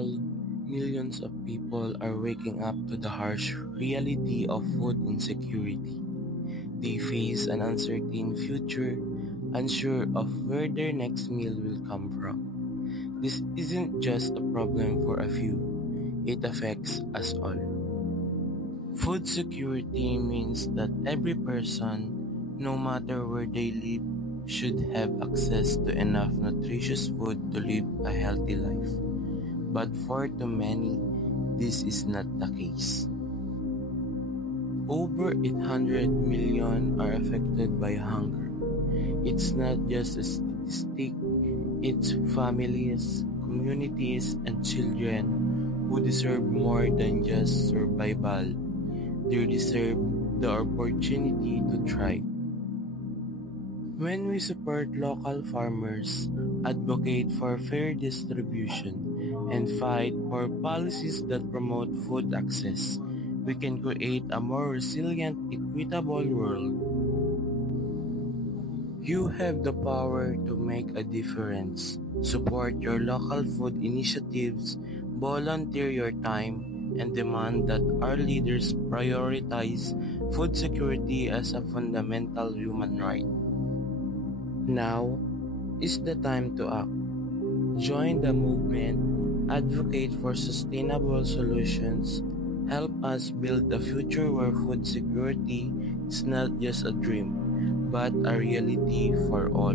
world, millions of people are waking up to the harsh reality of food insecurity. They face an uncertain future, unsure of where their next meal will come from. This isn't just a problem for a few, it affects us all. Food security means that every person, no matter where they live, should have access to enough nutritious food to live a healthy life. But for too many, this is not the case. Over 800 million are affected by hunger. It's not just a statistic, it's families, communities, and children who deserve more than just survival. They deserve the opportunity to thrive. When we support local farmers, advocate for fair distribution, and fight for policies that promote food access, we can create a more resilient, equitable world. You have the power to make a difference. Support your local food initiatives, volunteer your time, and demand that our leaders prioritize food security as a fundamental human right. Now is the time to act. Join the movement, advocate for sustainable solutions, help us build a future where food security is not just a dream, but a reality for all.